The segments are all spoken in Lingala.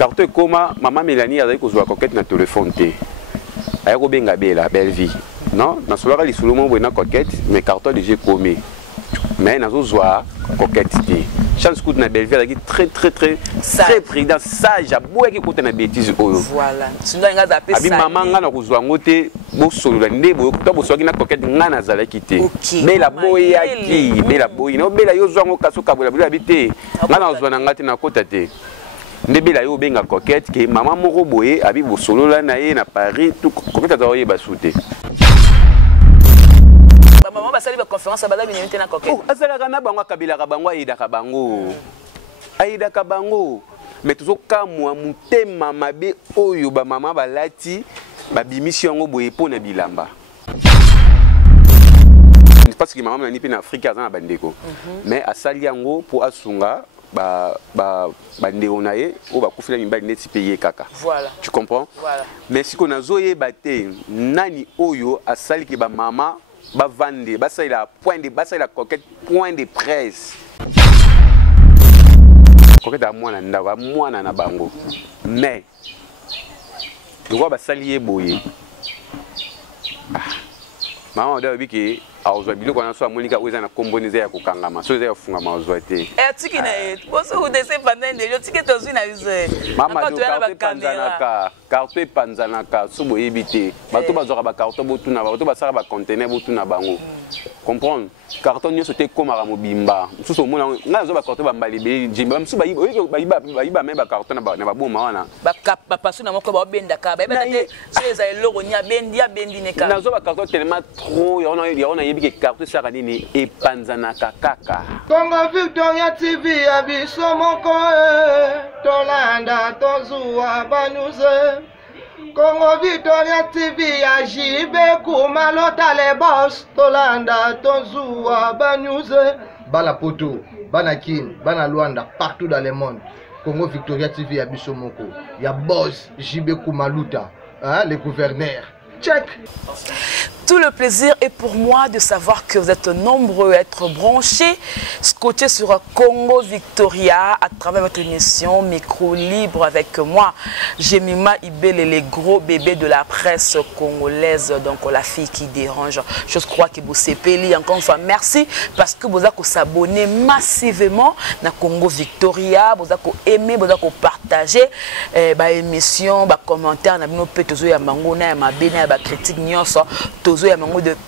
carton koma maman Mélanie azali kozwa coquette na téléphone té ayako benga bela belle vie non na solaka li solo mo na coquette mais carton déjà commis mais nazo zwa coquette té chance coup na belle vie azali très prudent sage aboya ki kota na bêtise oyo voilà sinon nga zape abi maman nga na kozwa ngote bo solo ndé bo to bo soki na coquette nga na zala kité bela boya ki bela boyi no bela yo zwa ngo kaso kabola bila bité nga na zwa na ngati na kota té ndebela yo benga coquette ke maman moko boye abi bo solo la na ye na Paris tout coquette za oye basute maman basali ba conférence bala binimité na coquette oh azala kana bango kabila ka bango aida ka bango mais toujours kamwa mutema mabe oyo ba maman balati ba bimission ngo boye pona bilamba parce que maman na ni pe na Afrique azana bandeko mais asali yango pour asunga ndéonaye ou bakufila mibali neti payé kaka. Voilà. Tu comprends? Voilà. Mais si on a zoé baté nani oyo asali ki ba mama ba vande ba ça il a la coquette point de presse. Coquette à moi na bango. Mais tu vois ba sali boye. Maman on doit biki auzwa biloko na so amonika oza na kombonize ya kokangama so eza ya fungama ozwa te tiki na boso udese pandende yo tiki tozu na uze mama to ya panzanaka carte panzanaka so boyebi te bato bazwaka ba carte botuna bato basala ba conteneur botuna bango comprendre carton nyoso te komaka mobimba mususu omona nga zo ba carte bambali be jimba mususu bayiba me ba carton na ba boma wana ba pasu na moko ba benda ka ba te so eza eloko nya bendi ne ka na zo ba carton tellement trop yona yebi ke carte saka nini e panzanaka kaka Congo Victoria TV abiso moko tolanda tozuwa banuze Congo Victoria TV ajibe kumalota le boss tolanda tozuwa banuze bala poto bana kin bana Luanda partout dans le monde Congo Victoria TV abiso moko ya boss jibe kumaluta hein le gouverneur check. Tout le plaisir est pour moi de savoir que vous êtes nombreux à être branchés, scotchés sur Congo Victoria à travers votre émission Micro Libre avec moi, Jemima Ibele, les gros bébés de la presse congolaise, donc la fille qui dérange. Je crois que vous s'épelez encore une fois. Merci parce que vous avez s'abonner massivement à Congo Victoria, vous avez aimé, vous avez partagé l'émission, les commentaires, vous avez critique,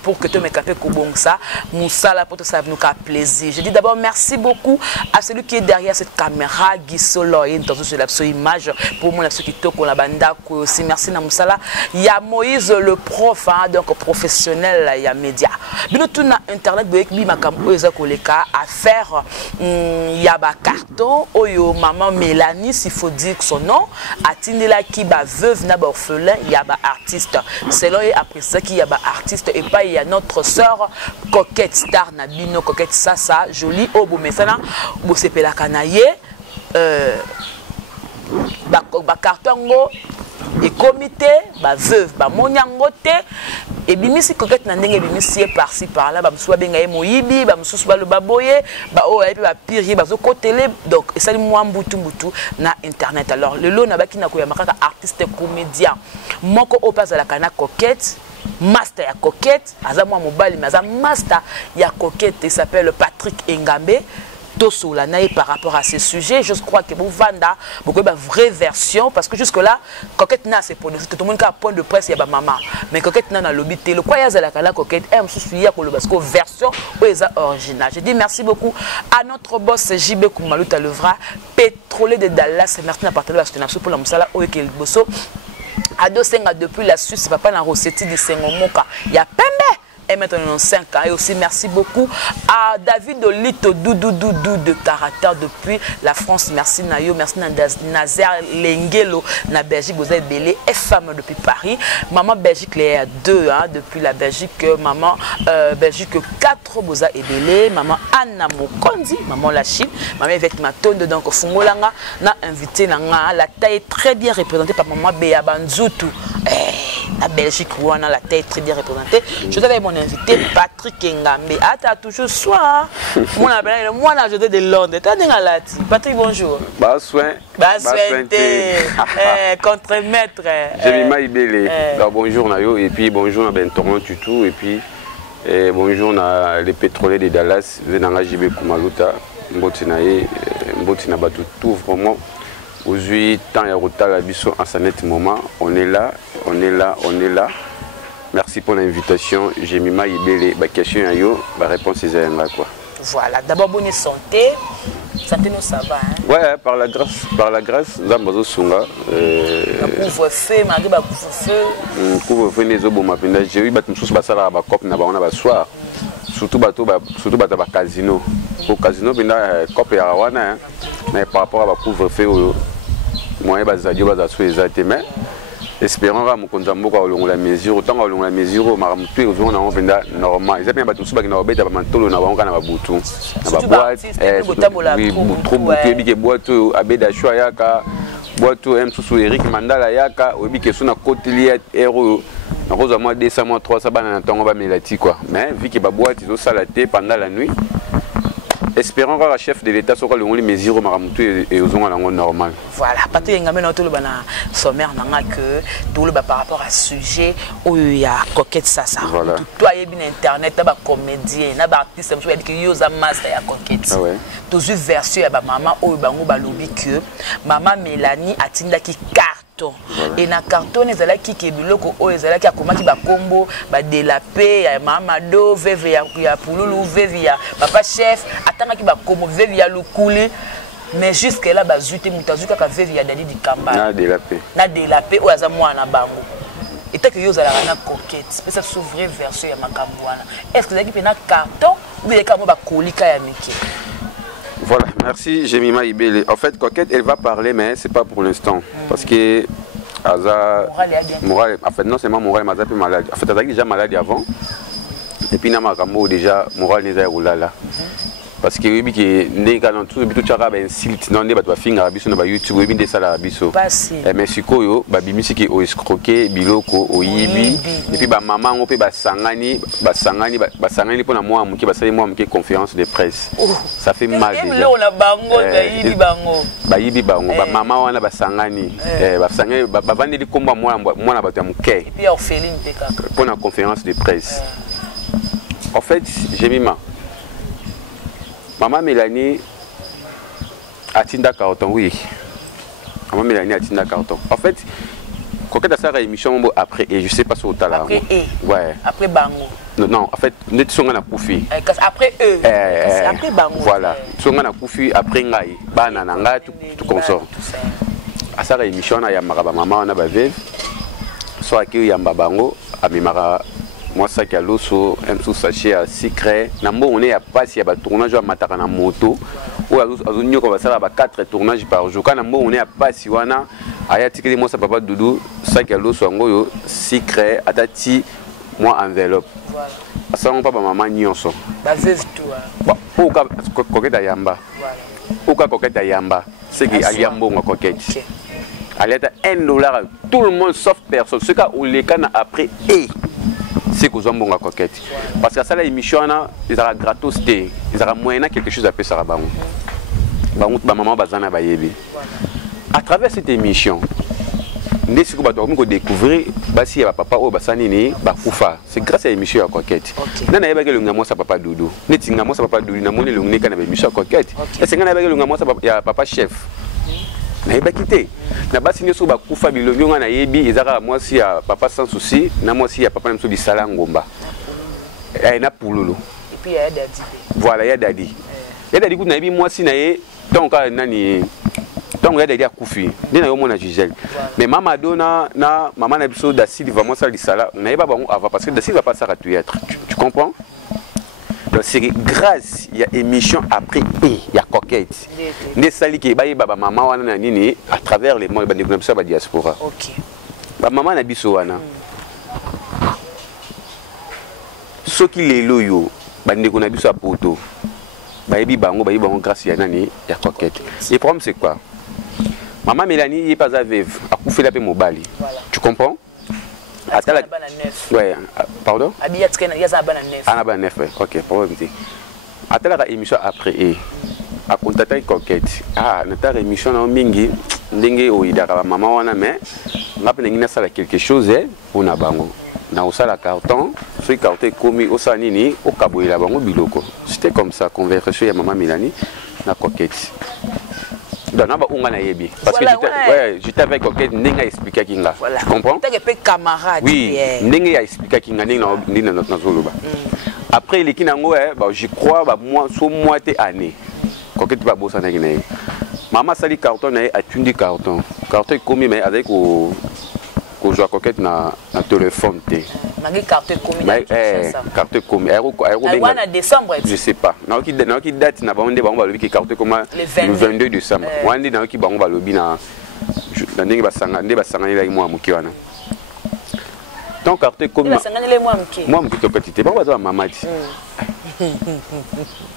pour que tu me capes comme ça, Moussala pour tout ça nous fait plaisir. Je dis d'abord merci beaucoup à celui qui est derrière cette caméra, Guy Solo, et sur la image pour moi ceux qui toquent la banda aussi merci na Moussala. Il y a Moïse le prof, hein, donc professionnel, il y a média. Nous tout na internet avec lui makambo ezakoleka à faire il y a ba carton oyo maman Mélanie s'il faut dire son nom, atindela qui ba veuve na ba orphelin, il y a ba artiste. C'est là après ça qu'il y a ba artiste et pas il y a notre sœur Coquette Star Nabino Coquette Sasa jolie obo mesana bo sepela kanaye ba cartongo et comité ba veuve ba monyangote et bimisi Coquette na ndenge bimisi par-ci par-là ba msuwa benga ye moyibi ba msusu ba lo baboye ba o et ba piri ba zo kotele donc et ça moi mbutu na internet alors le lo na baki na ko ya makaka artiste comédien moko opaza la kana Coquette master ya Coquette aza mwa mobali mais aza master ya Coquette il s'appelle Patrick Engambe Tosola naï par rapport à ces sujets je crois que vous vanda beaucoup de vraie version parce que jusque là Coquette n'a c'est pour tout le monde qui a point de presse il y a maman mais Coquette n'a l'obité le quoi ya la kala Coquette aime soucier pour le parce que version ou est original je dis merci beaucoup à notre boss JB Kumaluta Levra pétrolier de Dallas merci à partager la soutenance pour la Moussala au Ekel Bosso Ado Senga depuis la Suisse, papa na Rossetti de Sengomoka. Il y a Pembe. Et maintenant 5 ans. Et aussi merci beaucoup à David Olito Doudou de caractère depuis la France. Merci Nayo, merci Nazer Lengelo, na Belgique, vous êtes belé et femme depuis Paris. Maman Belgique, les 2 hein, depuis la Belgique, maman Belgique 4, vous êtes belé. Maman Anna Mokondi, maman la Chine, maman avec ma tonne donc Fungolanga, na invité la taille très bien représentée par maman Béa Banzoutou. la Belgique, on a la tête très bien représentée. Je vais mon invité Patrick Ngambe. Attends, toujours soir. Moi, je suis de Londres. Patrick, bonjour. Bas soin. Contre-maître. Jemima Ibele. Bonjour, Nayo. Et puis bonjour, Toronto Tutu. Et puis bonjour, les pétroliers de Dallas. Venanga Jibe Kumaluta. Mbotina Batu. Tout vraiment. Aujourd'hui, tant et retard à Bisso en ce moment. On est là. Merci pour l'invitation. Jemima Ibele. Ma question est ma réponse est quoi. Voilà. D'abord, bonne santé. Santé, nous ça va. Hein? Ouais, par la grâce, nous avons Sunga. Couvre-feu, malgré le couvre-feu. Couvre-feu, les autres, j'ai eu des choses qui sont cop na ba soir. Surtout au casino. Au casino, il y a des cop mais par rapport à couvre-feu, moi, je mais espérons que la mesure, autant que la mesure, on a normal. Ils ont tout ça qui n'a pas été mantolo na bango na babutu. Na boîte, oui, boîte abeda choix yaka, boîte sous Eric Mandala yaka, obi que sous na côté héros. Na cause moi 200 mois 300 bana na tongo ba melati quoi. Mais vu que ba boîte ils ont salaté pendant la nuit. Espérons que le chef de l'État soit le mesure et aux gens normal. Voilà, Patrick Ngambe na tout le bana sommaire nanga que tout le par rapport à ce sujet où il y a coquette ça. Voilà. Toi il y a bien internet, na ba comédien, na ba artiste, je vais dire que yo za master ya coquette. Ah ouais. Tous une version ya ba maman ou bango ba lobby que maman Mélanie atinda ki carton. Voilà. Et na carton ezala ki biloko o ezala ki akoma ki ba kombo ba delapé ya mamado veve ya pululu veve ya papa chef atanga ki ba kombo veve ya lukuli mais jusque là ba zuite mutazuka ka veve ya dadi di kamba na delapé o aza mwana bango et que yo zala na coquette mais ça s'ouvre version ya makambo wana est-ce que ezaki pe na carton ou bien ka mo ba kolika ya miki. Voilà, merci Jemima Ibele. En fait, Coquette, elle va parler, mais c'est pas pour l'instant. Parce que Moral, en fait, non seulement Moral est malade. En fait, elle est déjà malade avant. Et puis, Namakamo, déjà, Moral n'est pas là. Parce que oui, que dans tout un site, non, des bateaux finir sur YouTube, oui, des salles à biso. Mais si quoi, babimisi qui est escroqué, biloko, oyibi, et puis maman, on peut basangani pour la moi, qui va salir moi, qui conférence de presse. Ça fait mal déjà. Bayibi bango, maman on a basangani, basangani, bavandi di combat moi na bateau mouké. Et puis orpheline pour la conférence de presse. En fait, Jemima. Maman Mélanie a tinda carton, oui. Maman Mélanie a tinda carton. En fait, quand elle a sa émission après, et je sais pas si au talent. Après ouais. Après Bango. Non, en fait, nous sommes à Koufi. Après eux. Après Bango. Voilà. Nous sommes à Koufi, après Ngaï, Banana, tout comme ça. À sa émission, il y a ma maman, on a bavé. Soit qu'il y a Bango, à Mimara. Moi, ça qui a l'osso, un sous sachet à secret. On est à passer à tournage à Matara na moto. Ou à l'union qu'on va faire à 4 tournages par jour. Quand on est à passer, on a à moi, ça papa Doudou, ça qui a l'osso en gros, secret, à tati, moi enveloppe. Ça, on pas maman nyonso. Bah, veuve toi. Ou cas coquette à Yamba. Ou cas coquette à Yamba. C'est qui a Yambo ma coquette. Elle est à $1. Tout le monde sauf personne. Ce cas où les cannes après et. C'est que vous avez une coquette. Parce que ça, l'émission, ils ont gratos, ils ont moyen quelque chose à faire sur la banque. Maman bazana bayebi. À travers cette émission, nous avons découvert si y a papa ou basani ba kufa. C'est grâce à l'émission à coquette. Nana yeba ke lunga sa papa Doudou. Neti ngamo sa papa Doudou na moni lunga kana émission à coquette. Et c'est ngana yeba ke lunga sa papa chef. Na yeba kité. Na basi nyoso ba kufa bilongo ngana yebi ezaka moi si ya papa sans souci, na moi si ya papa namso bisala ngomba. Na pululu. Et puis il y a Dadi. Voilà, il y a Dadi. Il y a Dadi ku na yebi moi si na ye donc nani donc il y a Dadi akufi. Ndina yo mona Gisèle. Mais maman dona na maman na biso da Silva moi ça bisala, na yeba bango avant parce que da Silva pas ça à être. Tu comprends? Donc c'est grâce il y a émission après et il y a coquette. Né sali ki ba baba maman wana na nini à travers les mots ba développement ba diaspora. OK. Ba maman na biso wana. Soki lelo yo ba ndeko na biso a poto. Ba yebi bango grâce ya nani ya coquette. Et le problème c'est quoi? Maman Mélanie n'est pas à veuve, a coupé la paix mobali. Tu comprends? atala ouais pardon abia tkena ya za bana 9 ana ba 9 OK problème ti atala ka émission après et a contacter coquette notre émission na mingi ndenge oidaka ba mama wana mais ngapena ngina sala quelque chose pour na bango na osala carton ce carton komi osala nini okaboyela bango biloko c'était comme ça conversation ya maman Mélanie na coquette donc na ba unga na yebi parce que j'étais avec coquette ndenge expliquer kinga tu comprends t'es peu camarade oui ndenge ya expliquer kinga ndenge na zoloba après les kinango je crois ba moi so moitié année coquette ba bossa na kinaye maman sali carton na atundi carton komi mais avec ko jouer coquette na téléphone té magi carton komi carton komi aéro en décembre je sais pas na ki date na ba onde ba lobi ki carton comme le 22 décembre wandi na ki ba lobi na ndenge ba sanga la moi muki wana donc carton komi moi muki to petit ba ba maman dit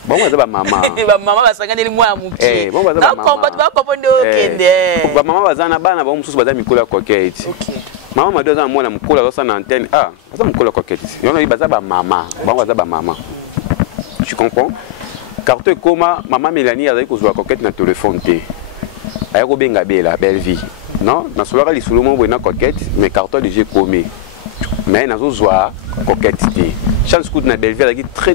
bon on va maman ba maman basangani mwa muki na kombat ba kombondo okende ba maman bazana bana ba mususu baza mikolo ya coquette maman madoza mwana mukolo losa na antenne baza mukolo coquette yona baza ba maman baza ba maman tu comprends carton koma maman Mélanie azali kozwa coquette na téléphone té ayako benga bela belle vie non na solaka li solomo bwana coquette mais carton déjà commis mais nazo zwa coquette té chance coup na belle vie très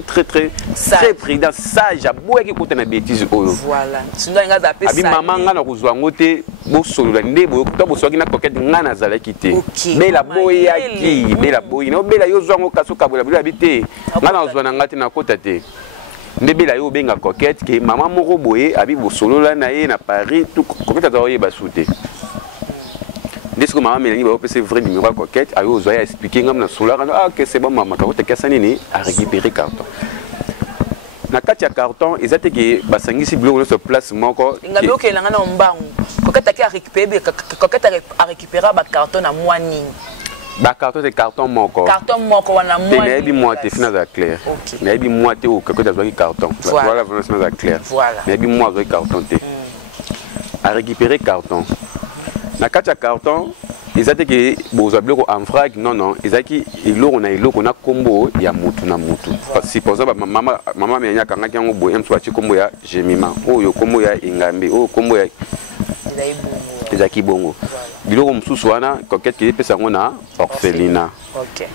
prudent sage aboya ki kota na bêtise oyo voilà sinon nga za pesa abi maman nga na kozwa ngote bo solola ndebo to bo soki na coquette nga na zala ki te bela boya ki bela boyi no bela yo zwa ngo kaso kabola bila bité nga na zwa na ngati na kota te nde bela yo benga coquette ke maman moko boye abi bo solola na ye na Paris tout coquette za oye basute Dès que maman Mélanie va passer vrai numéro à coquette, elle va expliquer comme na solar que c'est bon maman quand tu as nini à récupérer carton. Na katia carton, ils étaient que basangi si bloc sur place moko. Ngalo ke langa na mbangu. Coquette a récupérer coquette a récupérer ba carton na moini. Ba carton c'est carton moko. Carton moko wana moini. Mais bi moitié fina za clair. Mais bi moitié ou coquette a besoin carton. Voilà vraiment ça clair. Mais bi moitié carton té. À récupérer carton. Na katia carton ils étaient que boza bloko en vrac non ils étaient iloko na combo ya mutu na mutu parce que pour ça maman menya kanga kango boye mswachi combo ya jemima oyo combo ya ingambe oyo combo ya ezaki bongo biloko msusu wana coquette ki pesa ngona orphelinat OK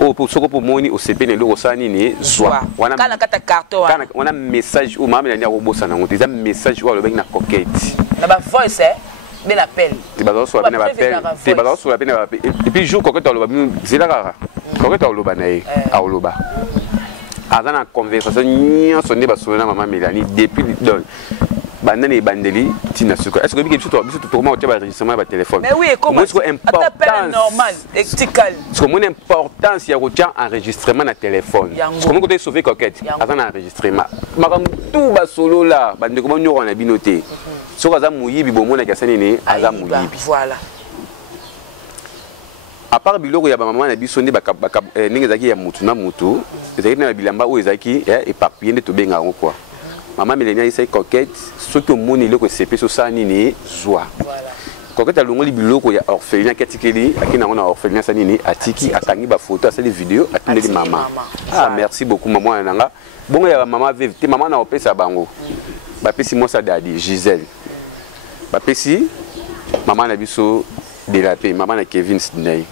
o pour soko pour moni o sepene loko sani ni zwa wana kana kata carton wana message o maman menya ko bossa na ngote za message o lo bengi na coquette na ba voice ben appel tu vas sur la peine appel tu vas sur la peine appel et puis jour coquette lo ba zela kaka coquette lo ba na ye a lo ba azana conversation nyonso nde basona maman Mélanie depuis bandani bandeli tina suka est-ce que biso to comment tu vas enregistrement ba téléphone mais oui comment est-ce que important normal ethical c'est comme une importance ya rotia enregistrement na téléphone comment côté sauver coquette azana enregistrement makam tout ba solo là bande ko nyoko na binoté soka za muyibi bomona kasani ne aza muyibi voilà à part biloko ya ba maman na biso nde baka ninga zaki ya mutu na mutu ezaki na bilamba o ezaki et papier nde to benga ngo quoi maman Mélanie essaye coquette ce que moni loko CP so sani ni joie voilà coquette alongoli biloko ya orphelinat katikeli akina ngona orphelinat sani ni atiki akangi ba photo asali vidéo atundeli maman merci beaucoup maman nanga bongo ya maman vivte maman na opesa bango ba pesi moi ça dadi Gisèle ba pesi maman na biso de la paix maman na Kevin Sidney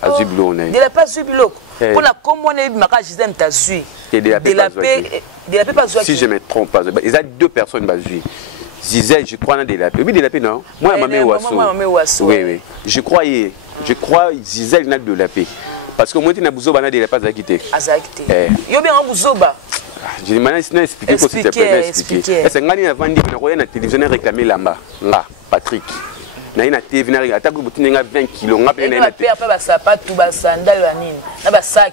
azubilo na de la paix azubilo pour la commune maka Gisèle tazui de la paix pas si je me trompe pas il y a deux personnes basées Gisèle je crois dans de la paix oui de la paix non moi maman Wasso oui je crois Gisèle n'a de la paix parce que moi tu n'as besoin de la paix à quitter yo bien buzoba je demande si expliquer quoi s'il te plaît expliquer est-ce ngani avant dire na koya na télévision réclamer lamba nga Patrick na ina TV na attaque botinga 20 kg nga pe na paire pas ba sapato ba sandal ba nini na ba sac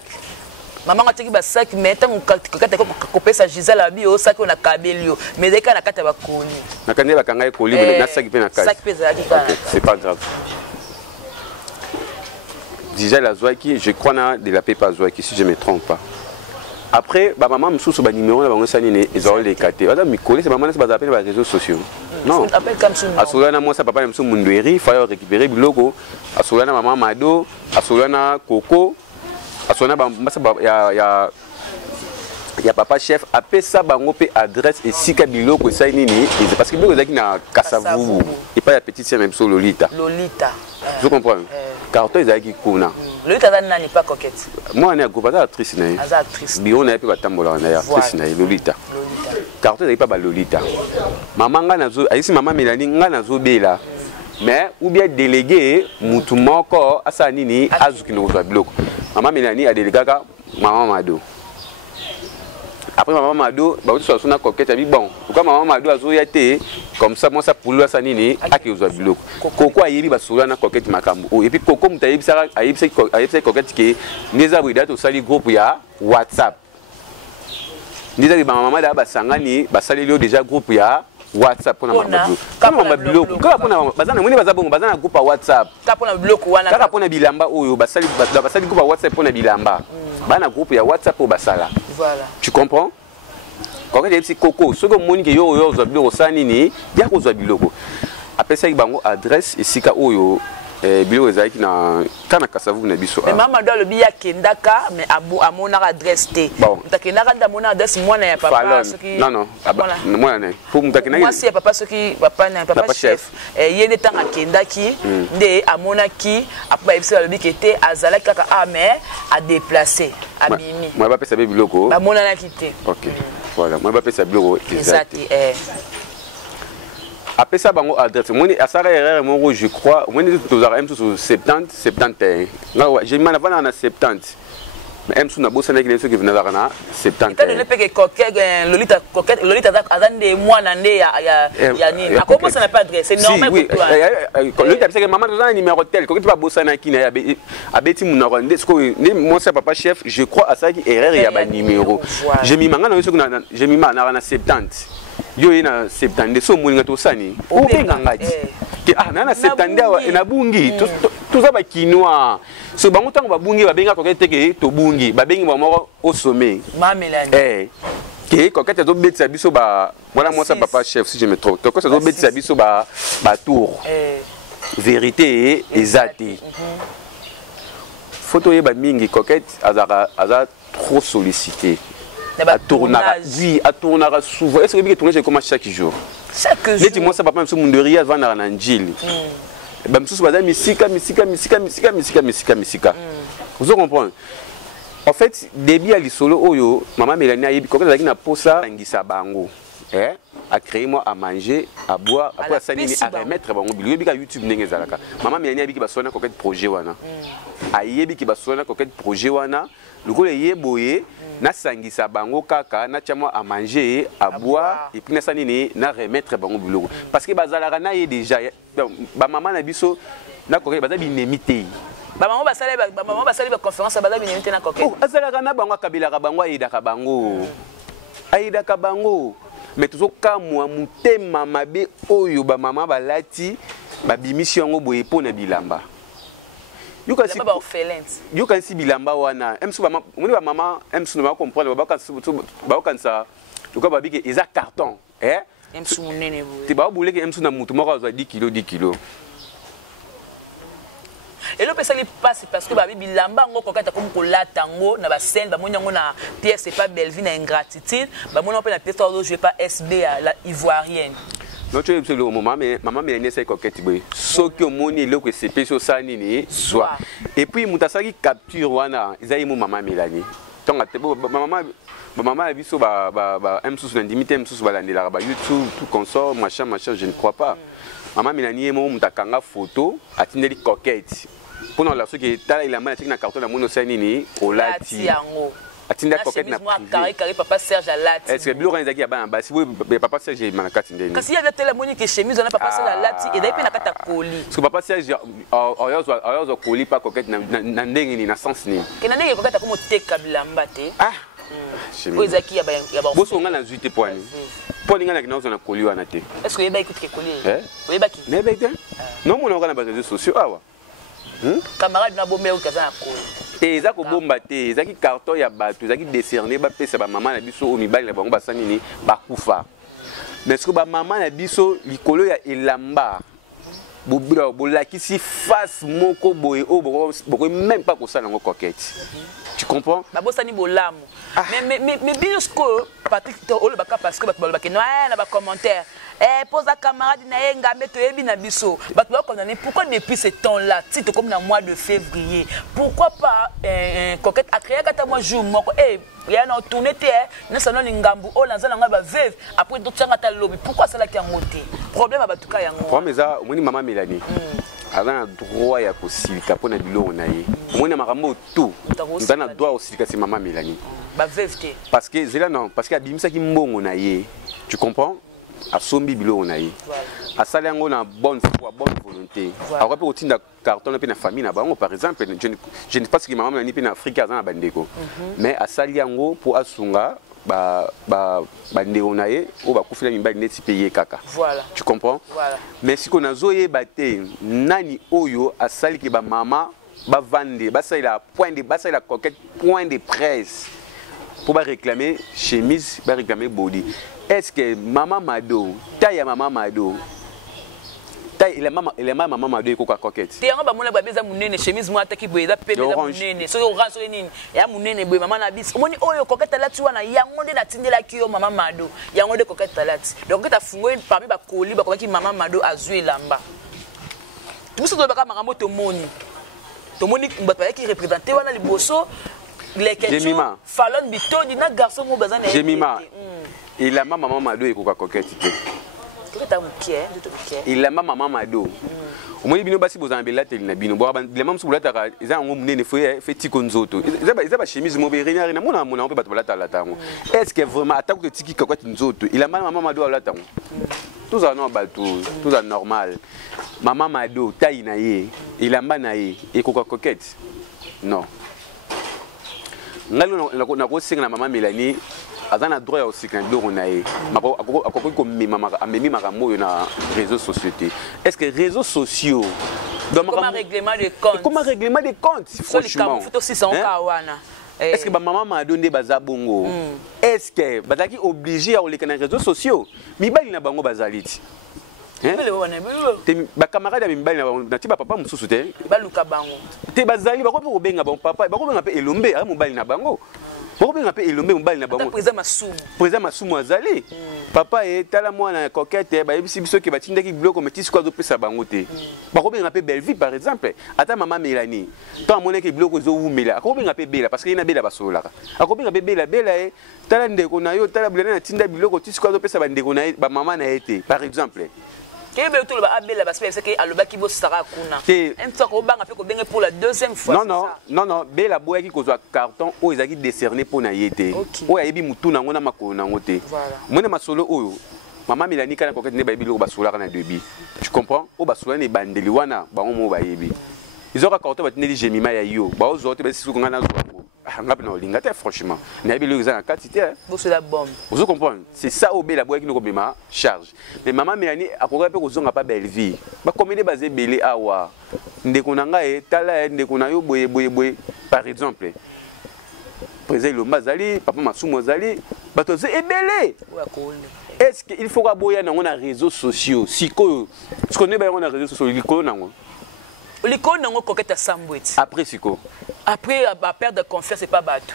maman a tiki ba sac mais tant que ko pesa Gisèle abi o sac on a kabelio mais dès kana kata ba koni na kande ba kanga ekoli na sac pe na kati sac pesa aki kana c'est pas grave Gisèle azwaki je crois na de la paix pas azwaki si je me trompe pas après ba maman msusu ba numéro na bango sani ne ezolo les kate wala mikole c'est maman na ba zapper ba réseaux sociaux Non. Asolana moi ça papa na biso Mundweri, fallait récupérer biloko. Asolana maman Mado, asolana Coco. Asolana il y a papa chef appelle ça bango pe adresse et sika biloko ça nini parce que biloko zaki na Kasavubu et pas la petite sœur même so Lolita. Je comprends. Carton ezaki kuna. Lolita nani pas coquette. Moi on est groupe actrice na. Actrice. Bio na pe batambola na actrice na Lolita. Carton ezaki pas ba Lolita. Maman nga nazo ayisi maman Mélanie nga nazo bela. Mais ou bien délégué mutu moko asa nini azuki no zo biloko. Maman Mélanie a délégué maman Mado. Après maman Mado, bah tu sois coquette, elle dit bon, pourquoi maman Mado a joué comme ça, moi ça pour lui ça nini, à qui vous a biloko. Coco a yébi bah sur la coquette makambo. Et puis Coco m'ta yébi ça, yébi c'est coquette qui n'est abri au sali groupe ya WhatsApp. Déjà les maman da bah sangani, bah sali déjà groupe ya WhatsApp pour na maman biloko. Quand on a bazana moni bazabo bazana groupe WhatsApp. Quand on a biloko wana. Quand on a bilamba oyo bah sali groupe WhatsApp pour na bilamba. Bana groupe ya WhatsApp au basala. Voilà. Tu comprends? Quand il y a des coco, ce que mon yo zo biloko sanini, ya ko zo biloko. Après ça il bango adresse et sika oyo biloko ezaki na kana Kasavubu na biso. Mais maman doit le biya kendaka mais amona adresse té. Mutakendaka nda mona adresse mwana ya papa ce qui. Non moi na. Pour mutakena. Moi c'est papa ce qui papa na papa chef. Yene tanga kendaki nde amona ki après ebisa le bikete azala kaka mais à déplacer abimi. Moi ba pesa biloko. Ba mona na kité. OK. Voilà, moi ba pesa biloko. Exact. Après ça, bango adresse. Moi, à ça erreur, je crois. Moi, nous avons sur 70, 71. J'ai mis en avant à 70. Mais M sous na bossa na qui venait là na 70. Tu ne peux que coquette Lolita azan de moi nande ya nini. À comment ça n'a pas adresse? C'est normal pour toi. Lolita parce que maman dans un numéro tel quand tu vas bossa na kina a beti mon rende ce que moi c'est papa chef, je crois à ça qui erreur il y a ba numéro. J'ai mis manga na j'ai mis na 70. Yo ina 70 so mulinga to sani. O benga ngati. Ke na 70 na bungi tout ça ba kinwa. So bango tango ba bungi ba benga kokete ke to bungi ba bengi ba moko au sommet. Mamelani. Ke kokete zo betisa biso ba voilà moi ça papa chef si je me trompe. Kokete zo betisa biso ba tour. Vérité exacte. Photo yeba mingi kokete aza trop sollicité. À tournera souvent. Est-ce que tu tournes comme chaque jour? Chaque jour. Dis-moi ça, papa, je suis Mundweri, je vais en Anjil. Je suis misika. Vous comprenez? En fait, début à l'isolo, oyo, maman Mélanie a dit que elle a posé ça, à créer moi à manger, à boire, après ça à remettre bon YouTube n'engage alaka. Maman Mélanie a dit que va sonner coquette projet wana. A yebi qui va sonner coquette projet wana. Le coup est boyé. Na sangisa bango kaka na tchamo à manger à boire et puis na sanini na remettre bango biloko parce que bazalaka na ye déjà ba maman na biso na koke baza binemité ba maman basali ba conférence baza binemité na koke oh azalaka na bango kabila bango aidaka bango mais toujours kamwa mutema mabe oyo ba maman balati ba bimission ngo boye pona bilamba. You can see bilamba wana. Maman, M sous ne va comprendre. Bakansa. Tu vois babi que isa carton. M sous mon nene. Tu vas bouler que M sous na mutu moko 10 kilos. Et le ça passe parce que babi bilamba ngo kokata comme kola tango na ba scène ba monyango na Pierre c'est pas Belvin na ingratitude. Ba mona pe na pièce je vais pas SB la ivoirienne. Non, tu es le moment, mais maman Mélanie c'est coquette. Ce que mon île que c'est pécho ça nini soit. Et puis mutasaki capture wana, ils aiment maman Mélanie. Donc maman a vu ça M sous l'intimité, M sous balandela ba YouTube, tout consort, machin, je ne crois pas. Maman Mélanie mo mutakanga photo, atindeli coquette. Pour nous la ceux qui tala il a mal na carton la mono ça nini olati. Atinda coquette na carré papa Serge Alati. Est-ce que Blue Ranzaki a ban ba si papa Serge manakati ndeni. Kasi il y avait telle monique chemise on a papa Serge Alati et d'ailleurs na kata colis. Parce que papa Serge oyo colis pas coquette na ndenge ni na sens ni. Que na ndenge coquette comme teka bilamba te. Ah. Ezaki ya ba. Boso nga na zuite poani. Poani nga na kina na colis wana te. Est-ce que yeba écoute ke colis? Oyebaki? Nebete. Non mon nga na ba réseaux sociaux awa. Camarade na bombe okaza na colis. Eza ko bomba te, eza ki carton ya bato, eza ki décerner ba pesa ba maman na biso o mibali na bango basani ni bakufa. mais ce que ba maman na biso likolo ya elamba bolakisi face moko boye o boko même pas kosala ngo coquette. Tu comprends? Ba bosani bolamu. Mais biso Patrick olo baka parce que ba ke na ba commentaire. Pose à camarade na ngambe to yebi na biso. Ba to condamner pourquoi depuis ce temps-là, si comme dans mois de février, pourquoi pas coquette a créé kata mois jour moko rien na tourner te na salon ngambu o lanza nga ba veuve après d'autres tanga ta lobby. Pourquoi ça là qui a monté? Problème ba tuka yango. Problème ça, moni maman Mélanie. Avant droit ya kosilika pona biloko na ye. Moni makambo tout. Ndana droit kosilika c'est maman Mélanie. Ba veuve te. Parce que zela non, parce que abimisa ki mbongo na ye. Tu comprends? A sombi biloko na ye. A sala yango na bonne foi, bonne volonté. A ko pe kotinda carton na pe na famille na bango par exemple, je ne pense que maman Mélanie pe na Afrique azana bandeko. Mais a sali yango pour asunga ndeko na ye o bakufila mibali neti payer kaka. Voilà. Tu comprends? Voilà. Mais si qu'on a zoé baté nani oyo a sali ki ba maman ba vendre ba ça il a point de ba ça il a coquette point de presse pour ba réclamer chemise ba réclamer body. Est-ce que maman Mado taille maman Mado il est maman Mado et coca coquette. Te yango ba mona ba beza munene chemise mo ataki boyeza pe beza munene so orange so nini ya munene boye maman na bis omoni oyo coquette lati wana yango nde na tindela ki yo maman Mado yango nde coquette lati donc ta fungo parmi ba koli ba komaki maman Mado azui lamba tuso to baka makambo to moni bato qui représenter wana liboso les questions Fallon Bitoni na garçon mo bazana Jemima il a maman Mado et coca coquette. Il a maman Mado. Au moins bino basi bozana belate na bino bo les mamans boulata eza ngo munene fait tiko nzoto eza ba chemise mo berina na mona mona pe bato balata la tango est-ce que vraiment attaque de tiki coquette nzoto il a maman Mado la tango tout ça non bateau tout ça normal maman Mado taille na ye il a na ye et coca coquette non ngalo na ko singa na maman Mélanie azana droit ya osika ndoro na ye mako akokoki komema amemi makambo oyo na réseaux sociaux. Est-ce que réseaux sociaux comme un règlement de compte comme un règlement de compte franchement est-ce que ba maman Mado nde baza bongo est-ce que bazaki obligé à oleka na réseaux sociaux mibali na bango bazaliti ba camarade ya mibali na ti ba papa mususu te baluka bango te bazali bako pe obenga bon papa bako benga pe elombe a mobali na bango bako benga pe elombe mobali na bango président masumu azali papa e tala mwana coquette ba yebisi biso ke batindaki biloko metisi kwa zo pesa bango te bako benga pe belle vie par exemple ata maman Mélanie to amone ke biloko zo wumela ako benga pe bela parce que ina bela basolaka ako benga pe bela e tala ndeko na yo tala bulana tinda biloko tisi kwa zo pesa ba ndeko na ba maman na ete par exemple. Pour la deuxième fois. Non, Bella Boya qui cause carton, ils ont décerné pour naïté. Oh, il y a beaucoup de gens qui ont été. Moi, je suis solo. Maman Mélanie, quand elle a dit que tu comprends? Oh, basoula ne bandeli wana, ba on mo ba yebi. Ils ont raconté que tu Jemima ya yo. Ba o zo te ba siku ngana zo. Ngap na olinga te franchement. Na yebi le za na quantité. C'est la bombe. Vous comprenez? C'est ça au Bella Boya qui nous combat charge. Mais maman Mélanie a ko pe ko zonga pas belle vie. Ba comédie basé belé awa. Ndeko na nga e tala ndeko na yo boye par exemple. Président Lomba zali, papa Masumu zali, bato ze ebelé. Est-ce qu'il faut aboyer dans les réseaux sociaux? Si quoi, ce qu'on est dans les réseaux sociaux, il après c'est quoi? Après la perte de confiance, c'est pas bateau.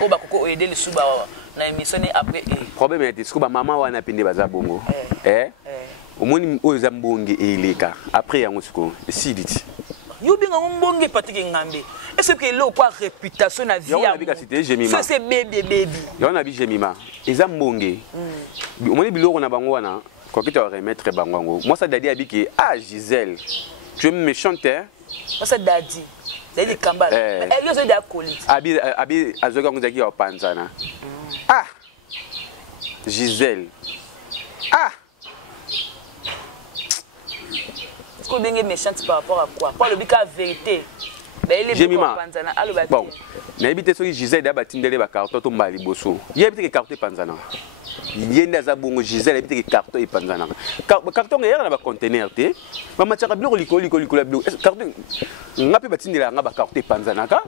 Oh bah coco aider les sous-ba na émission après. Problème est ce que maman wana pende baza bongo. Au moins aux zambongi et les cas. Après yango siko. Si dit. Yo binga mbongi Patrick Ngambe. Est-ce que là quoi réputation na vie? Ça c'est baby. Yo na bi Jemima. Ezambongi. Au moins biloko na bango wana. Quoi que tu vas remettre bango. Moi ça dadi abiki Gisèle. Tu es méchante hein? Moi ça dadi. Dadi kambal. Yo zo da koli. Abi azoka nguzaki ya panzana. Gisèle. Est-ce que vous êtes méchante par rapport à quoi? Pas le but à la vérité. Jemima. Bon, n'habite sur Gisèle d'Abatindele ba carton to mbali boso. Yebite ke carton panzana. Yenda za bongo Gisèle yebite ke carton e panzana. Carton e na ba conteneur te. Ba matchaka bilo likoli la bilo. Carton ngapi batindela nga ba carton e panzana ka.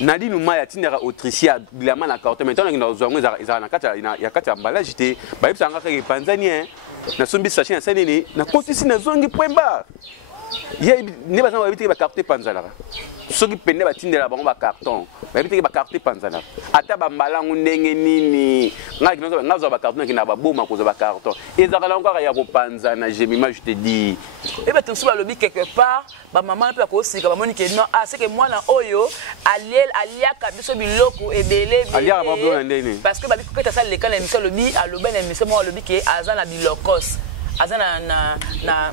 Nadi numa ya tindera autricia bilama na carton maintenant na zongo za na kata ya kata emballage te. Ba yebisa nga ke panzani na sombi sachet na sanene na kotisi na zongi pwemba. Ne pas avoir évité de carton panzana. Ceux qui peinaient la tindela bango ba carton. Ba évité ba carton panzana. Ata ba malangu ndenge nini. Ngazo ba carton qui na ba boma ko ba carton. Et ça là encore ya ko panzana, Jemima, je te dis. Et ben tout ça lobby quelque part, ba maman peut ko sika ba moni que non, ah c'est que moi na oyo aliaka biso biloko ebele. Aliaka ba blo ndene. Parce que ba biko ka ça le kan émission lobby a lobby na émission moi lobby que azana bilokos. Azana na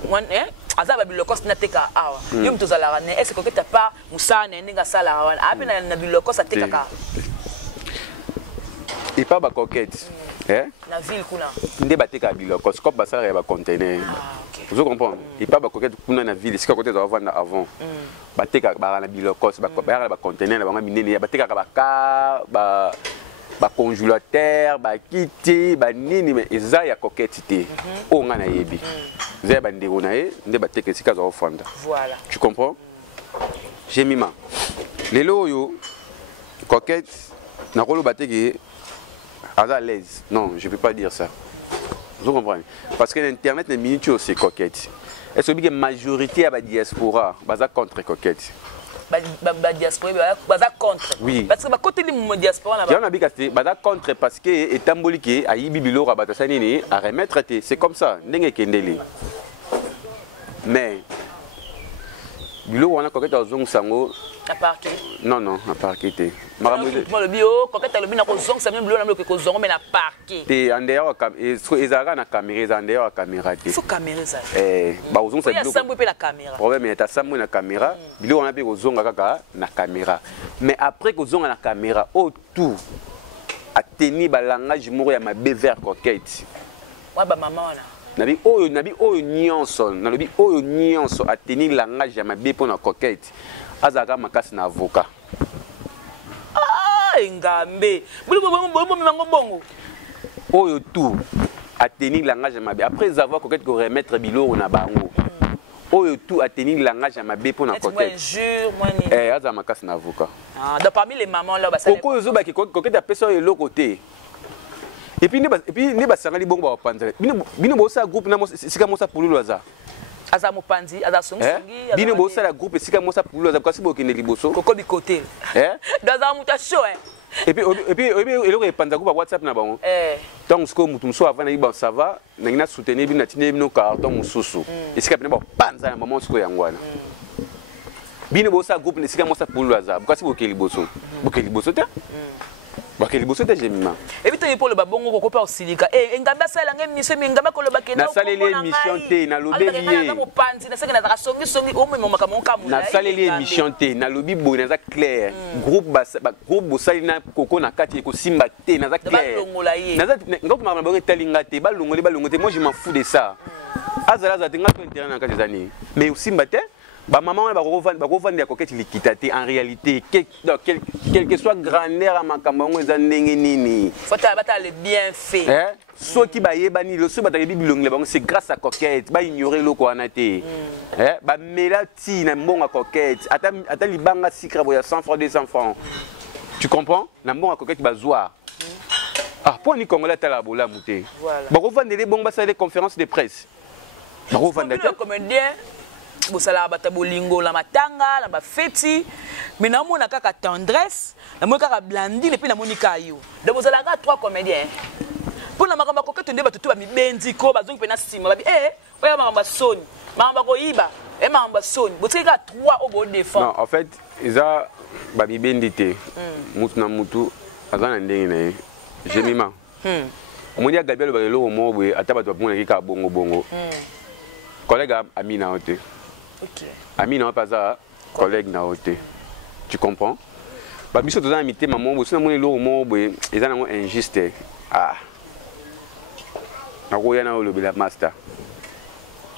azaba bilokos na teka awa yo mtu zala ne est-ce que tu pas musana ndinga sala wana abi na bilokos ateka ka et pas ba coquette na ville kuna ndé bateka bilokos comme ba sala ba conteneur vous comprenez et pas ba coquette kuna na ville c'est côté za vendre avant bateka ba na bilokos ba conteneur ba minene bateka ba congélateur, kiti, nini mais eza ya coquette te. O nga na yebi. Zé ba ndeko na ye, nde ba teke sika za ofanda. Voilà. Tu comprends? Jemima. Lelo yo coquette na kolo bateke à l'aise. Non, je peux pas dire ça. Vous comprenez? Parce que l'internet n'est minute c'est coquette. Est-ce que la majorité à la diaspora baza contre coquette? Ba diaspora baza contre. Oui. Parce que ba côté li diaspora na ba. J'en habite à baza contre parce que etamboli a yibi biloko ba tasanini à remettre te. C'est comme ça, ndenge kendeli. Mais biloko wana coquette ozong sango à parquet. Non, à parquet te. Moi le bio coquette le bina ko zong sa même biloko na biloko ko zong mais na parquet. Te andeo ezaka na caméra andeo a caméra te. Faut caméra ça. Ba ozong sa biloko. Il y a sambo pe la caméra. Problème est ta sambo na caméra, biloko na pe ko zonga kaka na caméra. Mais après ko zonga na caméra au tout a teni ba langage moko ya mabe vers coquette. Wa ba maman wana. Nabi oyo nyonso, nabi oyo nyonso a teni langage ya mabe pour na coquette. Azaka makasi na avocat. Ah, ngambe. Bongo. Oyo tout a teni langage ya mabe. Après avoir coquette ko remettre biloko na bango. Oyo tout a teni langage ya mabe pour na coquette. Jure, moi ni. Azaka makasi na avocat. Ah, donc parmi les mamans là ba ça. Koko yo ba ki coquette a personne et l'autre côté. Et puis ne ba sangali bongo ba panzela. Bino bo sa groupe na mo sika mo sa pululu aza. Aza mopanzi, aza songi. Bino bo sa la groupe sika mo sa pululu aza kasi bo kende liboso. Koko bi côté. Daza muta show Et puis eloko e panza groupe WhatsApp na bango. Donc ce que mutu mso avant na ba ça va, na ngina soutenir bino na tine bino carton mususu. Et sika bino ba panza na maman siko yangwana. Bino bo sa groupe sika mo sa pululu aza. Kasi bo keli liboso. Bo keli liboso te. Bakeli boso te Jemima. Et puis pour le babongo ko pa osilika. Ngamba sala ngemi mi ngamba ko le bakena. Na saleli émission te na lobeli. Na mopanzi na seka na songi o mo makamo kamu. Na saleli émission te na lobi bo na za clair. Groupe bosali na koko na kati ko simba te na za clair. Na za ngoko mama bongo talinga te ba longote. Moi je m'en fous de ça. Azala za tenga to intérêt na kati zani. Mais simba te ba maman ba revendre ya coquette likitati en réalité quel que soit grandeur à makambo za ndenge nini faut ta le bien fait so ki ba yebani le so ba ta bilongle bango c'est grâce à coquette ba ignorer loko wana te ba melati na mbonga coquette ata libanga sikra boya 100 francs 200 francs tu comprends na mbonga coquette ba zoa pour ni congolais ta la bola muté ba revendre les bongo ba ça les conférences de presse ba revendre le comédien bosala bata bolingo la matanga la ba feti mais na mona kaka tendresse na mona kaka blandine puis na monika yo de bosala ka trois comédiens pour na makamba coquette nde batutu ba mibenzi ko bazongi pe na sima ba oya makamba soni makamba ko yiba makamba soni botika trois au bon défend. Non en fait isa ba mibendi te mutu na mutu azana ndenge na Jemima omoni ya Gabriel ba lelo mo bwe atabatu ba mona ka bongo collègue Amina ote. OK. Ami n'a pas ça, collègue n'a pas. Tu comprends? Bah biso toza imité maman, bo sina moni lo mo boy, eza nango injuste. Na ko yana o le master.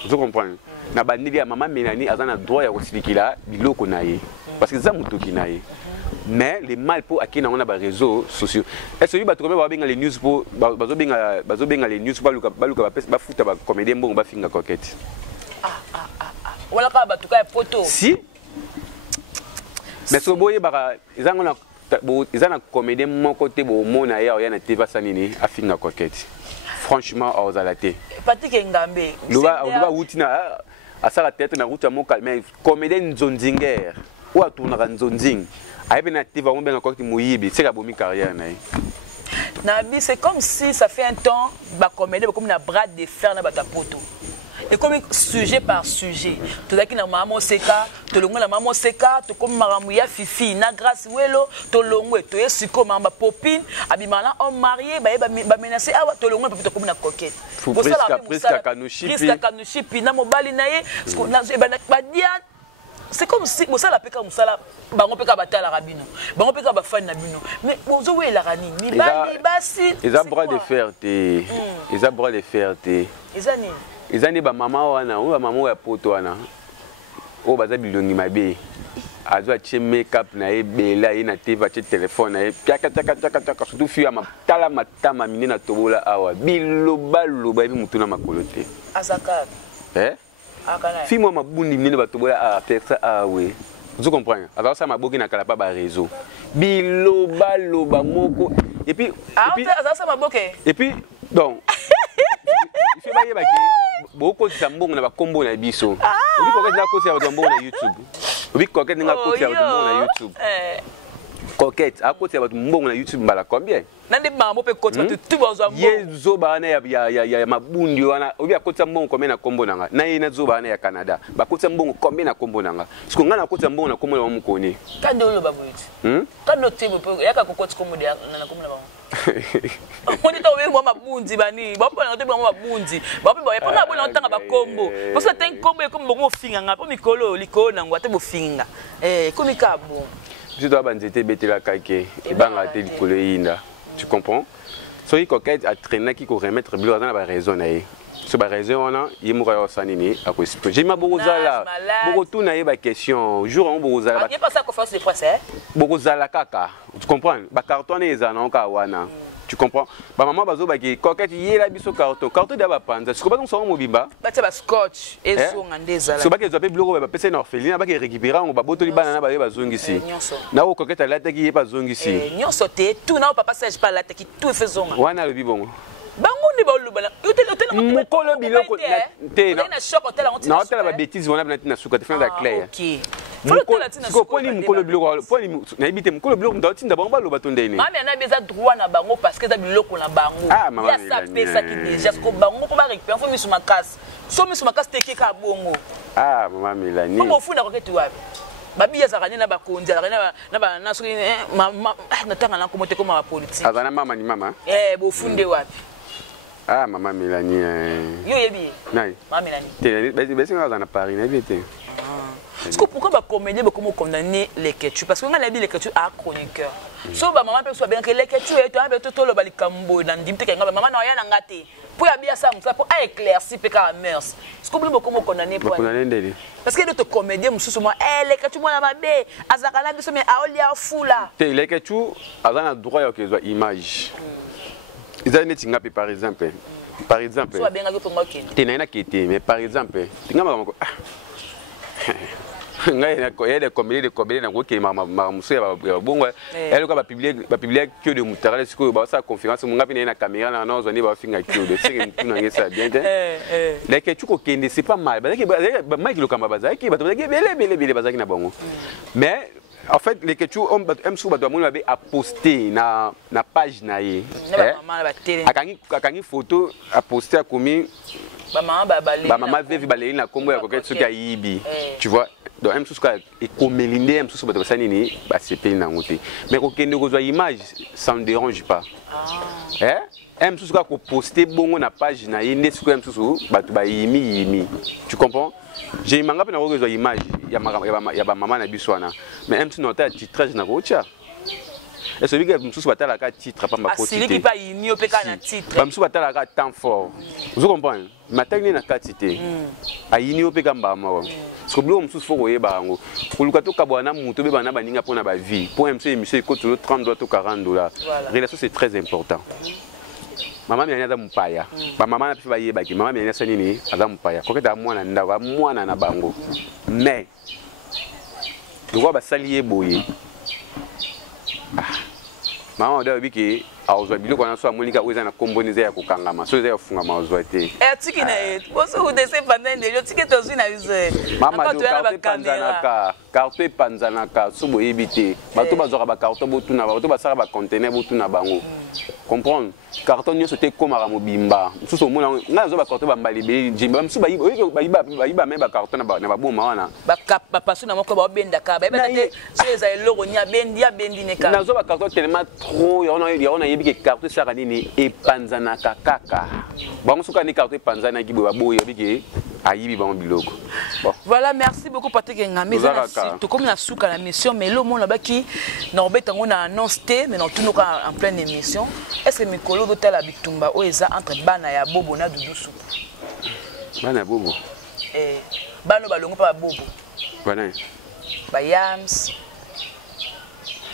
Vous comprenez? Na bandeli ya maman Mélanie azana droit ya kosilikila biloko na ye parce que ça mutoki na ye. Mais les mal pour akina on a ba réseaux sociaux. Est-ce que ba trouver ba benga les news pour bazo benga les news ba luka ba futa ba comédien bon ba finga coquette. Wala ka ba tuka photo. Si. Mais so boye ba izanga na comédien mon côté bo mona ya na TV sanini a finga coquette. Franchement aux alaté. Patrick Ngambe. Loba wutina à sa tête na route mon mais comédien Nzonzinger ou a tourner Nzonzing. Aïe na TV on ben encore qui moyibi c'est la bonne carrière na. Nabi c'est comme si ça fait un temps ba comédien comme na bras de fer na bata poto. Et comme sujet par sujet, tout là qui na maman seka, to longo na maman seka, to comme maramuya fifi na grâce welo, to longo to esiko mamba popine, abimala homme marié, ba menacer ah to longo peut comme na coquette. Presque kanushi na mobali na ye, ba dia c'est comme si mosala peka mosala bango peka batala rabino bango peka ba fan na bino mais bozo we la rani mi bali basi ils bras de fierté ils bras de fierté ils ani ba mama wana ou ba mama ya poto wana o baza bilongi mabe azo atie make-up na ye bela ye na TV atie téléphone na ye piaka surtout fi ya matala matama mine na tobola awa biloba loba bi mutuna makolo te azaka fi moi mabundi mine ba tobola a faire ça ah oui vous comprenez alors ça maboki na kala pa ba réseau biloba loba moko et puis ça maboke et puis donc il fait ba ye ba ki boko tsambongo na ba kombo na biso obi ko ka ko sa ba mbongo na YouTube obi coquette nga ko sa ba mbongo na YouTube coquette a ko sa ba mbongo na YouTube mbala combien nande mambo pe ko tu bazo mbongo yezo bana ya mabundi wana obi akotsa mbongo combien na kombo nanga na ye na zo bana ya Canada ba kotsa mbongo combien na kombo nanga siko nga na kotsa mbongo na kombo na mukoni kande olo babuiti kande tebo pe yaka ko kotsa kombo na kombo na bango on dit owe moi mabunzi bani ba pona to bango mabunzi ba pe ba pona bona ntanga ba kombo parce que ten kombo comme bongo finga nga po mikolo likona ngwa te bo finga komi ka bon je dois banzete betela kake e banga te likolo yinda tu comprends soki coquette a traîner qui ko remettre bilo dans la raison na ye so ba raison wana ye mo ko sanini a ko expliquer j'ai ma bozala boko tuna ye ba question jour on bozala ba pas ça conférence de presse bozala kaka tu comprends ba carton ezana ka wana tu comprends ba maman bazo ba ki coquette ye la biso carton da ba panza siko ba donc so mobimba ba te ba scotch ezo ngandeza la so ba ke zo pe bloko ba pese na orpheline ba ke récupérer on ba botoli bana na ba ba zongisi na o coquette la te ki ye pa zongisi nyonso te tout na papa sage pas la te ki tout fait zonga wana le bibongo bango ni ba lubana hotel mukolo biloko te na shop hotel on na hotel ba bêtise on a na suka te faire clair OK poni mukolo biloko poni na ibite mukolo biloko ndatinda bango ba loba tonde ni mama na beza droit na bango parce que za biloko na bango ya sa pesa ki déjà ko bango ko ba récupérer faut misu makasi so misu makasi teke ka bongo mama Mélanie ko funda ko ketu wapi babi azakani na bakonzi na ba na soki na tanga na komote ko ma politique azana mama ni mama bo funde wapi mama Mélanie yo yebi nai mama Mélanie te besi nga azana Paris na bité est-ce que pourquoi ba comédien ba comment condamner les Ketchu parce que on a dit les Ketchu à chroniqueur so ba maman peut soit bien que les Ketchu et toi to lo balikambo na ndimte kenga ba maman na ya na ngate pour ya bien ça pour éclaircir pe ka mers est-ce que vous comment condamner pour condamner parce que d'autres comédiens mususu moi les Ketchu moi na mabe azakala biso mais aolia fula te les Ketchu azana droit ya kezwa image izane tinga par exemple so bien nga pour moi te na kete mais par exemple tinga mako ngai des comédies na ko ma muso ya bongo elle ko ba publier que de mutara siko ba sa conférence munga pina na caméra na non zoni ba finga que de c'est que na ngesa bien les que tu ko kende c'est pas mal ba Mike lo kamba bazaki ba bele bazaki na bongo mais en fait les que tu aime sou ba do mo ba poster na page na ye akangi photo a poster a commis maman veut balayer na combo ya coquette soki ayibi tu vois donc même sous et comme l'indé même sous bato sanini ba c'est peine na ngote mais ko kende ko zwa image ça ne dérange pas même sous ko poster bongo na page na yende sous même sous bato ba yimi tu comprends j'ai manga pe na ko zwa image ya ba maman na biswana mais même sous nota titrage na ko tia et celui qui me souhaite la titre pas ma celui qui pas inio pe kana titre ba me souhaite la temps fort vous comprenez matani na katité a inio pe kamba ma parce que blo me souffre ko yeba ngo kuluka to kabwana muto be bana baninga pona ba vie pour monsieur ko to 30 dollars to 40 dollars relation c'est très important. Mama mia nyaza mpaya ba mama na pifa yeba ki mama mia nyasa nini aza mpaya ko keta mwana ndawa mwana na bango mais le ba salier boye mama oda biki awuzwa biloko na so amonika oza na kombonize ya kokangama so eza ya funga mawuzwa te tiki na boso udese pandende yo tiki tozu na uze mama do carte panzanaka so boyebite bato bazwaka ba carte botuna bato basaka ba conteneur botuna bango comprendre carton nyonso te komaka mobimba mosusu omona ngai azwa ba carte bambali be jimba mosusu bayiba me ba carton na baboma wana bapasu na moko baobendaka bayeba te so eza eloko nya bendi ne kaka nazwa ba carton tellement trop yaona yebi ke carte saka nini epanzanaka kaka bango soka ni carte epanzanaki boye baboye yebi ke ayibi bango biloko. Voilà, merci beaucoup Patrick Ngamé. Tu comme la souka la mission mais le monde là-bas qui n'obet on a annoncé mais non tout nous en pleine émission. Est-ce que Mikolo d'hôtel à Bitumba ou eza entre bana ya bobo na dudu soup? Bana bobo. Bano balongo pa bobo. Bana. Ba yams.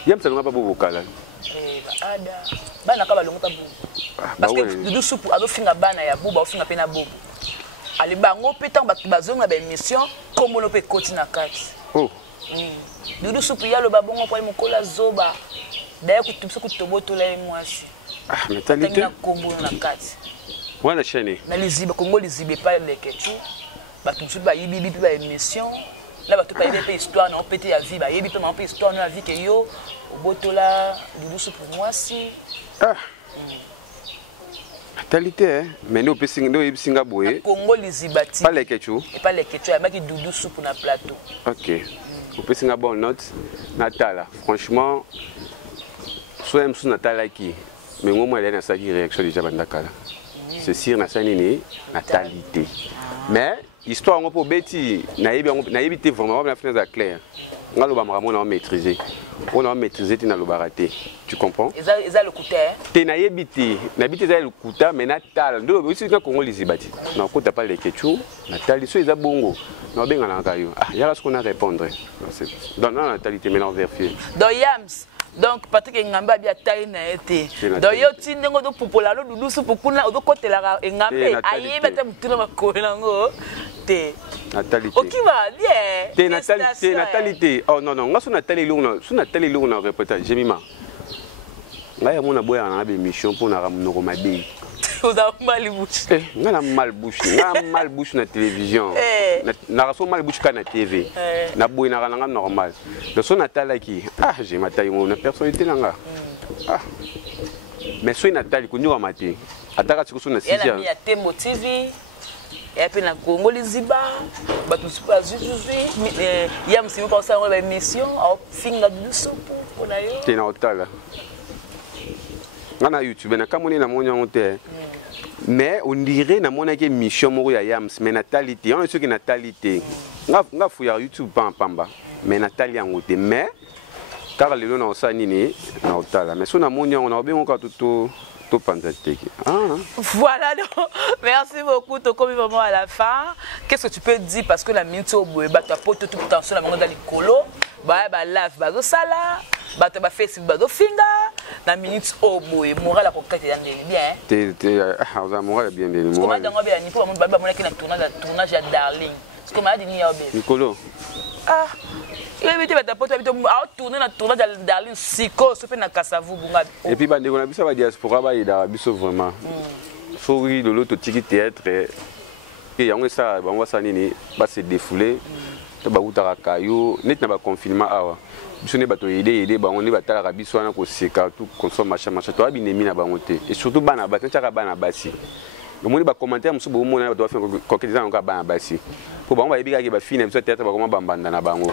Yams ça pas bobo kala. Ba ada. Bana ka balongo pa bobo. Parce que dudu soup ado finga bana ya bobo, finga pena bobo. Ali bango petan bazonga ba émission comme on peut continuer kati. Oh. Dudu soup ya lo babongo pa mokola zoba. D'ailleurs kutumisa kutoboto la mwasi. Ah, mentalité. Na kombo na kati. Wana chaîne. Na liziba Congo lizibe pa leketu. Ba tumsu ba yibi ba émission. Là ba to pa yibi histoire na opété ya vie ba yibi pe ma histoire na vie ke yo obotola dudu soup mwasi. Ah. Mentalité hein, mais nous peut singa boye. Congo lizibati. Pas les ketchup. Et pas les ketchup, il y a doudou soupe na plateau. OK. Vous peut singa bonne note Natala. Franchement soit même sous Natala qui mais moi elle a sa réaction déjà bandakala. C'est sûr na sanini natalité. Mais histoire on peut beti na yebi vraiment la fenêtre claire. Ngalo ba mramona maîtriser. On a maîtrisé tina lobaraté. Tu comprends? Eza le kuta. Te na yebiti, na biti za le kuta mais na tala. Ndo aussi na Congo lizibati. Na kota pas les ketchup, na tali so eza bongo. Na benga na kayo. Ah, yala ce qu'on a répondre. Dans la natalité mais vérifier. Do yams. Donc Patrick Ngambe a bien taille na été. Donc yo tindengo do popola lo dudu su pokuna do kotela Ngambe ayi beta mutuna makola ngo te. Natalité. OK va bien. Te natalité. Oh non non, ngaso natalité lo so natalité lo na reportage jemima. Ngaya mona boya na be mission pour na ramunoko mabe. Oza mal bouche. Ngana mal bouche, ngana mal bouche na télévision. Na raso mal bouche ka na TV. Na boy na nga normal. De son natala qui j'ai ma taille mon personnalité nanga. Ah. Mais so natali ko nywa mate. Ataka tsiko so na 6 ans. Ya Tembo TV. Et puis na Congo liziba, ba tout pas zuzu, ya msimi pa sa ba émission, au finga du sopo ona yo. Tena otala. Ngana YouTube na kamoni na monya onte. Mais on dirait na mona ke mission moko ya yams mais natalité, on est sûr que natalité. Nga fuya YouTube pa pamba, mais natalité ngote mais car lelo na osani ni na otala. Mais so na monya on a bien encore tout Voilà, donc, merci beaucoup. Tu as vraiment à la fin. Qu'est-ce que tu peux dire parce que la minute au bout, tu as porté toute attention à la dans les colos, bah lave, bah sala, bah tu as fait si bah finga, la minute au bout, moral la coquette est bien. Moral bien bien. Comment tu as bien ni pour mon baba mon qui na tournage à Darling. Ce que m'a dit ni Nicolo. Ah. Il avait dit que tu as tourné dans tournage à Darling Siko, se fait na Kasavu bunga. Et puis bande on a vu ça va diaspora ba ida biso vraiment. Faut oui de l'autre tiki théâtre et yango ça ba ça nini ba se défouler to ba utaka kayo net na ba confinement awa. Biso ne ba to aider ba on ne ba tala biso na ko seka tout consomme machin to abinemi na ba monter et surtout bana ba tchaka bana basi. Le monde va commenter musu bo mona doit faire coquetiser encore bana basi. Pour ba on va ebika ke ba fine biso théâtre ba comment bambanda na bango.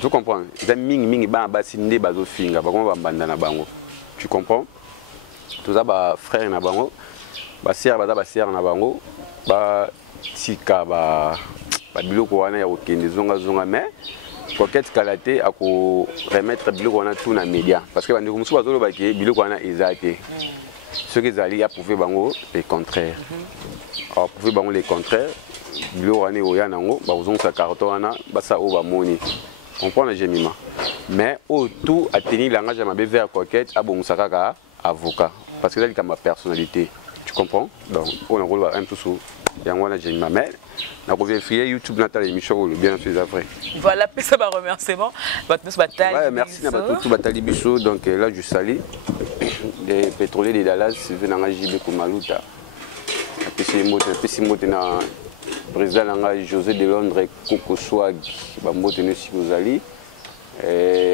Tu comprends? Za mingi bana basi nde bazo finga ba comment bambanda na bango. Tu comprends? Tout ça ba frère na bango, ba sœur na bango, ba tika ba biloko wana ya okende zonga mais Coquette Kalaté à remettre biloko wana tout na média parce que bandeko musu bazolo ba ke biloko wana ezate. Ce que Zali a prouvé bango le contraire. A prouvé bango le contraire. Biloko wana oya nango ba uzon sa carton wana basa o ba moni. Comprendre Jemima. Mais au tout a tenu langage à ma vers Coquette a bon sakaka avocat parce que là il a ma personnalité. Tu comprends? Donc on envoie un peu sous Yangwana Jemima mais na vérifier YouTube Nathalie émission le bien fait après. Voilà, puis ça va remerciement. Ouais, merci na tout Batali Bicho donc là je salue les pétroliers de Dallas venant à JB Kumaluta. Puis moto na président nanga José de Londres Coco Swag ba moto ne sikuzali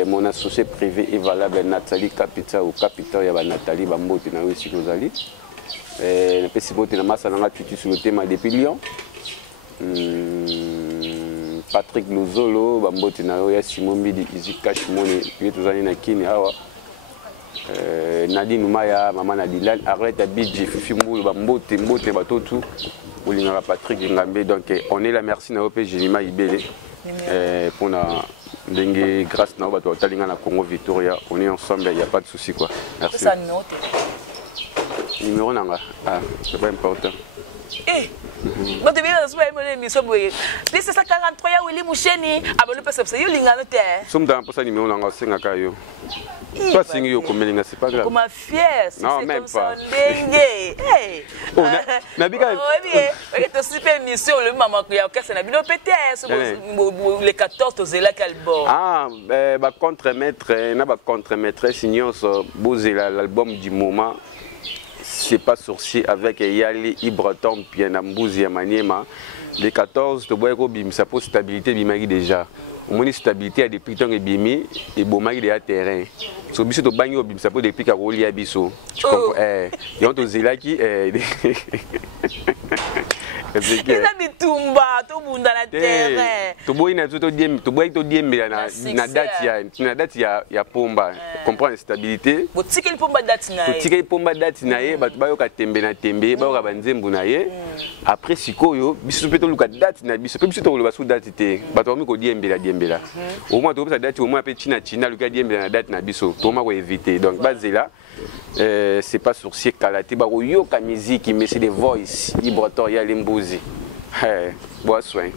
mon associé privé est valable Nathalie Capital ou Capital ya ba Nathalie ba moto na sikuzali puis moto na massa nanga tutu sur le thème depuis Lyon. Patrick Luzolo ba moto na ya Simon Bidi Easy Cash Money puis tozali na kini awa Nadine Maya maman Nadine arrête à Bidji Fifi Moul ba moto ba totu Olinga Patrick Ngambe donc on est là merci na OP Jemima Ibele pour na dengue grâce na bato talinga na Congo Victoria on est ensemble il y a pas de souci quoi merci ça note numéro nanga c'est pas important Moi tu viens de souhaiter mon émission boye 1743 ya Willy Musheni abonne pas ça yo linga note somme dans pour ça numéro nanga singa kayo toi singa yo komelinga c'est pas grave comme fier non même pas Nabika oui to super émission le maman ya kessa na bino PTS le 14 tozela album ba contre-maître na ba contre-maître signon bozela l'album du moment c'est pas sorcier avec Yali Ibreton Pianambouzi ya Maniema le 14 to boy ko bim sa pour stabilité bimaki déjà au moins stabilité a depuis temps et bimi et bomaki de terrain so biso to bangi bim sa pour depuis ka roli ya biso tu comprends et on to zelaki Eza bitumba to bunda na terrain to boy na to diembe na date ya pomba comprendre stabilité botiki pomba date na ye botiki pomba date na ye bato bayoka tembe na tembe bayoka banzembu na ye après sikoyo biso pe to luka date na biso pe biso to loba su date te bato bami ko diembela au moins to sa date au moins pe china luka diembela na date na biso to ma ko éviter donc bazela c'est pas sorcier Kalaté ba yoka musique mais c'est des voice Ibreton ya Lembozi bois soin.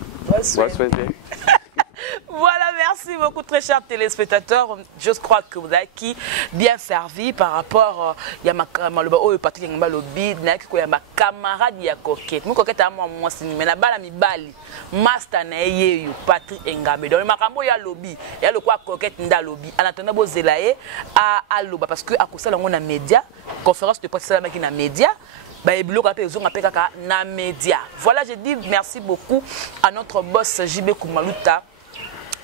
Voilà, merci beaucoup très chers téléspectateurs. Je crois que vous avez bien servi par rapport à ma camarade ya Coquette. Mon Coquette à moi mais na bala mi bali master na yeyo Patrick Ngambe. Donc makambo ya lobby, ya le quoi Coquette nda lobby. En attendant bo zelaye à loba parce que à cause ça on a média, conférence de presse là qui na média. Voilà, je dis merci beaucoup à notre boss JB Kumaluta,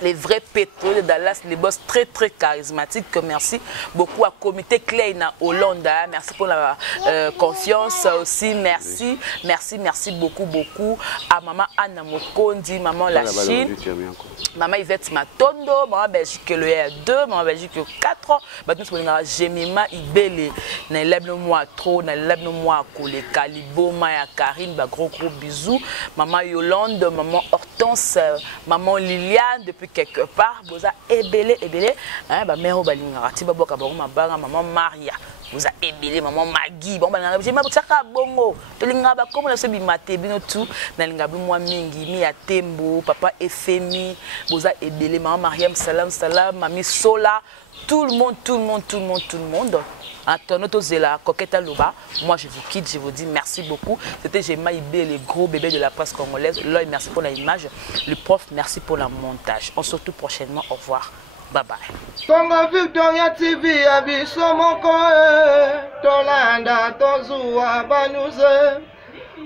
les vrais pétroliers de Dallas, les boss très très charismatiques. Merci beaucoup à Comité Klein à Hollande. Merci pour la confiance aussi. Merci beaucoup à maman Anna Mokondi, maman La Chine, maman Yvette Matondo, maman Belgique le 2, maman Belgique le 4. Nous sommes Jemima Ibele, moi trop, moi Kole Kaliboma ya Karine, gros bisous. Maman Yolande, maman Hortense, maman Liliane depuis quelque part, boza ebele, ba mère balinga tiba boka ba maman Maria, boza ebele, maman Magui, bon balinga j'ai ma tsaka bongo, to linga ba comme na se bimate bino tout, na linga bi moi mingi, mi ya tembo, papa Efemi, boza ebele, maman Mariam salam, mami Sola, tout le monde. Antonoto Zela, Coquette Loba, moi je vous quitte, je vous dis merci beaucoup. C'était Jemima Ibele, les gros bébés de la presse congolaise. L'œil, merci pour l'image. Le prof, merci pour le montage. On se retrouve prochainement. Au revoir. Bye bye. Congo Victoria TV, abiso moko Tolanda tozua banuze.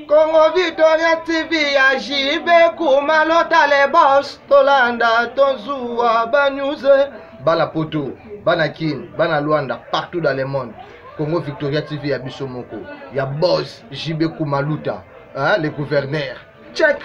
Congo Victoria TV, ajibe kumalota le boss. Tolanda tozua banuze. Bala poto. Banakin, Bana Luanda, partout dans le monde. Congo Victoria TV, Abisso Moko. Il y a Boss, JB Kumaluta, hein, le gouverneur. Check.